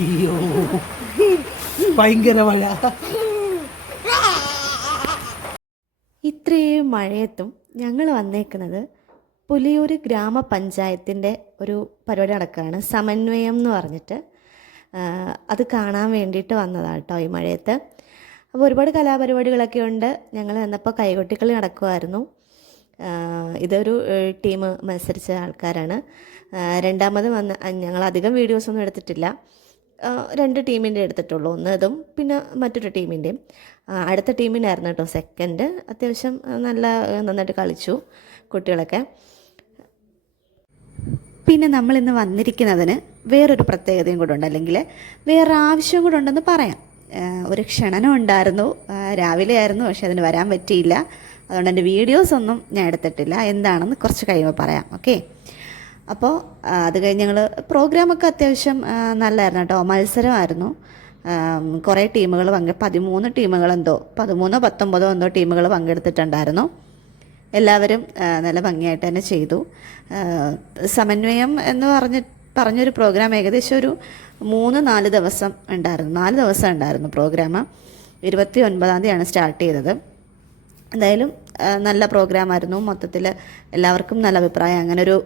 അയ്യോ ഭയങ്കര മഴ. ഇത്രയും മഴയത്തും ഞങ്ങൾ വന്നേക്കുന്നത് പുലിയൂർ ഗ്രാമപഞ്ചായത്തിൻ്റെ ഒരു പരിപാടി നടക്കുകയാണ്, സമന്വയം എന്ന് പറഞ്ഞിട്ട്. അത് കാണാൻ വേണ്ടിയിട്ട് വന്നതാണ് കേട്ടോ ഈ മഴയത്ത്. അപ്പോൾ ഒരുപാട് കലാപരിപാടികളൊക്കെ ഉണ്ട്. ഞങ്ങൾ വന്നപ്പോൾ കൈകൊട്ടിക്കളി നടക്കുമായിരുന്നു. ഇതൊരു ടീം മത്സരിച്ച ആൾക്കാരാണ്. രണ്ടാമത് വന്ന് ഞങ്ങളധികം വീഡിയോസൊന്നും എടുത്തിട്ടില്ല. 2 ടീമിൻ്റെ എടുത്തിട്ടുള്ളൂ. ഒന്ന് ഇതും പിന്നെ മറ്റൊരു ടീമിൻ്റെയും. അടുത്ത ടീമിനായിരുന്നു കേട്ടോ സെക്കൻഡ്. അത്യാവശ്യം നന്നായിട്ട് കളിച്ചു കുട്ടികളൊക്കെ. പിന്നെ നമ്മളിന്ന് വന്നിരിക്കുന്നതിന് വേറൊരു പ്രത്യേകതയും കൂടെ ഉണ്ട്, അല്ലെങ്കിൽ വേറൊരു ആവശ്യവും കൂടെ ഉണ്ടെന്ന് പറയാം. ഒരു ക്ഷണനം ഉണ്ടായിരുന്നു, രാവിലെ ആയിരുന്നു, പക്ഷെ അതിന് വരാൻ പറ്റിയില്ല. അതുകൊണ്ട് എൻ്റെ വീഡിയോസൊന്നും ഞാൻ എടുത്തിട്ടില്ല. എന്താണെന്ന് കുറച്ച് കഴിയുമ്പോൾ പറയാം, ഓക്കെ? അപ്പോൾ അത് കഴിഞ്ഞ് ഞങ്ങൾ പ്രോഗ്രാമൊക്കെ അത്യാവശ്യം നല്ലതായിരുന്നു കേട്ടോ. മത്സരമായിരുന്നു. കുറേ ടീമുകൾ 13 ടീമുകളെന്തോ 13-19 എന്തോ ടീമുകൾ പങ്കെടുത്തിട്ടുണ്ടായിരുന്നു. എല്ലാവരും നല്ല ഭംഗിയായിട്ട് തന്നെ ചെയ്തു. സമന്വയം എന്ന് പറഞ്ഞൊരു പ്രോഗ്രാം ഏകദേശം ഒരു 3-4 ദിവസം ഉണ്ടായിരുന്നു. 4 ദിവസം ഉണ്ടായിരുന്നു പ്രോഗ്രാം. 29-ാം തീയതിയാണ് സ്റ്റാർട്ട് ചെയ്തത്. എന്തായാലും നല്ല പ്രോഗ്രാമായിരുന്നു. മൊത്തത്തിൽ എല്ലാവർക്കും നല്ല അഭിപ്രായം. അങ്ങനൊരു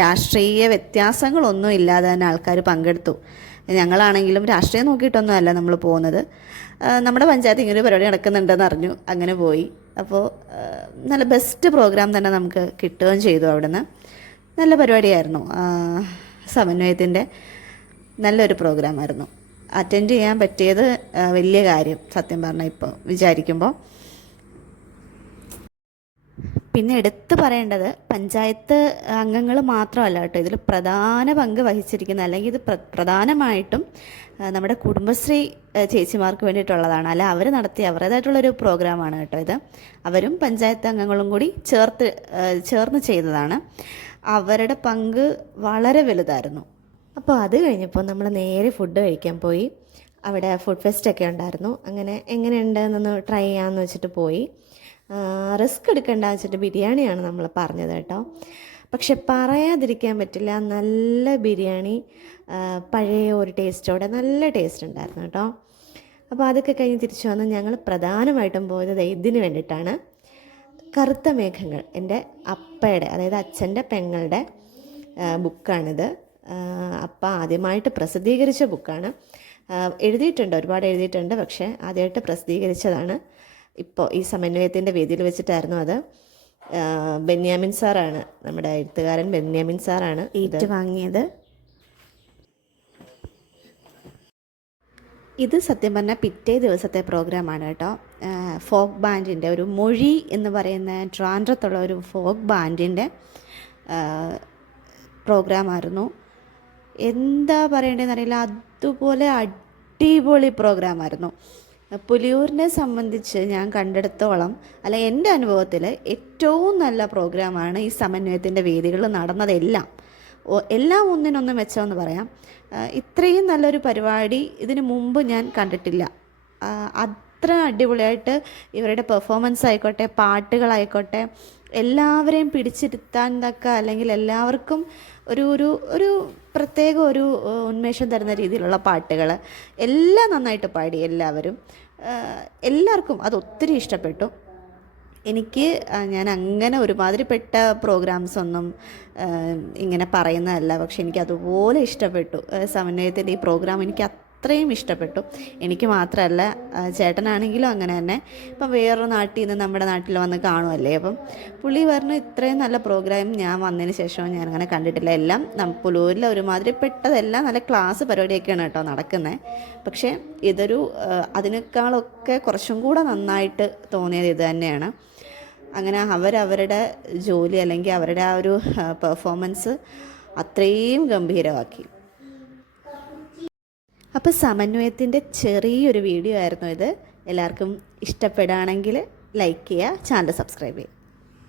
രാഷ്ട്രീയ വ്യത്യാസങ്ങളൊന്നും ഇല്ലാതെ തന്നെ ആൾക്കാർ പങ്കെടുത്തു. ഞങ്ങളാണെങ്കിലും രാഷ്ട്രീയം നോക്കിയിട്ടൊന്നും അല്ല നമ്മൾ പോകുന്നത്. നമ്മുടെ പഞ്ചായത്ത് ഇങ്ങനൊരു പരിപാടി നടക്കുന്നുണ്ടെന്ന് അറിഞ്ഞു, അങ്ങനെ പോയി. അപ്പോൾ നല്ല ബെസ്റ്റ് പ്രോഗ്രാം തന്നെ നമുക്ക് കിട്ടുകയും ചെയ്തു. അവിടുന്ന് നല്ല പരിപാടിയായിരുന്നു. സമന്വയത്തിൻ്റെ നല്ലൊരു പ്രോഗ്രാമായിരുന്നു. അറ്റൻഡ് ചെയ്യാൻ പറ്റിയത് വലിയ കാര്യം സത്യം പറഞ്ഞാൽ ഇപ്പോൾ വിചാരിക്കുമ്പോൾ. പിന്നെ എടുത്തു പറയേണ്ടത് പഞ്ചായത്ത് അംഗങ്ങൾ മാത്രമല്ല കേട്ടോ ഇതിൽ പ്രധാന പങ്ക് വഹിച്ചിരിക്കുന്നത്, അല്ലെങ്കിൽ ഇത് പ്രധാനമായിട്ടും നമ്മുടെ കുടുംബശ്രീ ചേച്ചിമാർക്ക് വേണ്ടിയിട്ടുള്ളതാണ്. അല്ല, അവർ നടത്തിയ അവരുടേതായിട്ടുള്ളൊരു പ്രോഗ്രാമാണ് കേട്ടോ ഇത്. അവരും പഞ്ചായത്ത് അംഗങ്ങളും കൂടി ചേർന്ന് ചെയ്തതാണ്. അവരുടെ പങ്ക് വളരെ വലുതായിരുന്നു. അപ്പോൾ അത് കഴിഞ്ഞപ്പോൾ നമ്മൾ നേരെ ഫുഡ് കഴിക്കാൻ പോയി. അവിടെ ഫുഡ് ഫെസ്റ്റൊക്കെ ഉണ്ടായിരുന്നു. അങ്ങനെ എങ്ങനെയുണ്ടെന്നൊന്ന് ട്രൈ ചെയ്യാമെന്ന് വെച്ചിട്ട് പോയി. റിസ്ക് എടുക്കേണ്ട വെച്ചിട്ട് ബിരിയാണിയാണ് നമ്മൾ പറഞ്ഞത് കേട്ടോ. പക്ഷെ പറയാതിരിക്കാൻ പറ്റില്ല, നല്ല ബിരിയാണി, പഴയ ഒരു ടേസ്റ്റോടെ നല്ല ടേസ്റ്റ് ഉണ്ടായിരുന്നു കേട്ടോ. അപ്പോൾ അതൊക്കെ കഴിഞ്ഞ് തിരിച്ചു വന്ന് ഞങ്ങൾ പ്രധാനമായിട്ടും പോയത് ഇതിന് വേണ്ടിയിട്ടാണ്. കറുത്ത മേഘങ്ങൾ എൻ്റെ അപ്പയുടെ, അതായത് അച്ഛൻ്റെ പെങ്ങളുടെ ബുക്കാണിത്. അപ്പ ആദ്യമായിട്ട് പ്രസിദ്ധീകരിച്ച ബുക്കാണ്. എഴുതിയിട്ടുണ്ട്, ഒരുപാട് എഴുതിയിട്ടുണ്ട്, പക്ഷേ ആദ്യമായിട്ട് പ്രസിദ്ധീകരിച്ചതാണ്. ഇപ്പോൾ ഈ സമന്വയത്തിൻ്റെ വേദിയിൽ വെച്ചിട്ടായിരുന്നു അത്. ബെന്യാമിൻ സാറാണ്, നമ്മുടെ എഴുത്തുകാരൻ ബെന്യാമിൻ സാറാണ് വാങ്ങിയത്. ഇത് സത്യം പറഞ്ഞാൽ പിറ്റേ ദിവസത്തെ പ്രോഗ്രാമാണ് കേട്ടോ. ഫോക്ക് ബാൻഡിൻ്റെ ഒരു മൊഴി എന്ന് പറയുന്ന ട്രാൻഡ്രത്തുള്ള ഒരു ഫോക്ക് ബാൻഡിൻ്റെ പ്രോഗ്രാമായിരുന്നു. എന്താ പറയേണ്ടതെന്ന് അറിയില്ല, അതുപോലെ അടിപൊളി പ്രോഗ്രാമായിരുന്നു. പുലിയൂരിനെ സംബന്ധിച്ച് ഞാൻ കണ്ടെടുത്തോളം, അല്ല എൻ്റെ അനുഭവത്തിൽ ഏറ്റവും നല്ല പ്രോഗ്രാമാണ് ഈ സമന്വയത്തിൻ്റെ വേദികളിൽ നടന്നതെല്ലാം. എല്ലാം ഒന്നിനൊന്ന് മെച്ചമെന്ന് പറയാം. ഇത്രയും നല്ലൊരു പരിപാടി ഇതിനു മുമ്പ് ഞാൻ കണ്ടിട്ടില്ല. അത്ര അടിപൊളിയായിട്ട് ഇവരുടെ പെർഫോമൻസ് ആയിക്കോട്ടെ, പാട്ടുകളായിക്കോട്ടെ, എല്ലാവരെയും പിടിച്ചിരുത്താൻ തക്ക, അല്ലെങ്കിൽ എല്ലാവർക്കും ഒരു പ്രത്യേക ഒരു ഉന്മേഷം തരുന്ന രീതിയിലുള്ള പാട്ടുകൾ എല്ലാം നന്നായിട്ട് പാടി. എല്ലാവർക്കും അത് ഒത്തിരി ഇഷ്ടപ്പെട്ടു. ഞാൻ അങ്ങനെ ഒരുമാതിരിപ്പെട്ട പ്രോഗ്രാംസ് ഒന്നും ഇങ്ങനെ പറയുന്നതല്ല, പക്ഷെ എനിക്ക് അതുപോലെ ഇഷ്ടപ്പെട്ടു. സമന്വയത്തിൻ്റെ ഈ പ്രോഗ്രാം എനിക്ക് അത്രയും ഇഷ്ടപ്പെട്ടു. എനിക്ക് മാത്രമല്ല, ചേട്ടനാണെങ്കിലും അങ്ങനെ തന്നെ. ഇപ്പം വേറൊരു നാട്ടിൽ നിന്ന് നമ്മുടെ നാട്ടിൽ വന്ന് കാണുമല്ലേ, അപ്പം പുള്ളി പറഞ്ഞു ഇത്രയും നല്ല പ്രോഗ്രാം ഞാൻ വന്നതിന് ശേഷം ഞാൻ അങ്ങനെ കണ്ടിട്ടില്ല. എല്ലാം പുലൂരിലെ ഒരുമാതിരിപ്പെട്ടതെല്ലാം നല്ല ക്ലാസ് പരിപാടിയൊക്കെയാണ് കേട്ടോ നടക്കുന്നത്. പക്ഷേ ഇതൊരു അതിനേക്കാളൊക്കെ കുറച്ചും കൂടെ നന്നായിട്ട് തോന്നിയത് ഇത് തന്നെയാണ്. അങ്ങനെ അവരവരുടെ ജോലി, അല്ലെങ്കിൽ അവരുടെ ആ ഒരു പെർഫോമൻസ് അത്രയും ഗംഭീരമാക്കി. അപ്പോൾ സമന്വയത്തിൻ്റെ ചെറിയൊരു വീഡിയോ ആയിരുന്നു ഇത്. എല്ലാവർക്കും ഇഷ്ടപ്പെടുകയാണെങ്കിൽ ലൈക്ക് ചെയ്യുക, ചാനൽ സബ്സ്ക്രൈബ് ചെയ്യുക.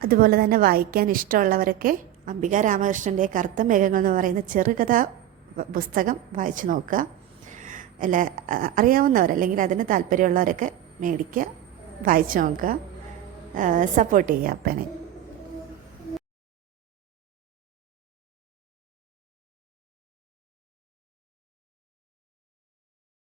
അതുപോലെ തന്നെ വായിക്കാൻ ഇഷ്ടമുള്ളവരൊക്കെ അംബിക രാമകൃഷ്ണൻ്റെ കറുത്ത മേഘങ്ങൾ എന്ന് പറയുന്ന ചെറുകഥാ പുസ്തകം വായിച്ചു നോക്കുക. അറിയാവുന്നവർ, അല്ലെങ്കിൽ അതിന് താല്പര്യമുള്ളവരൊക്കെ മേടിക്കുക, വായിച്ചു നോക്കുക, സപ്പോർട്ട് ചെയ്യുക അപ്പനെ.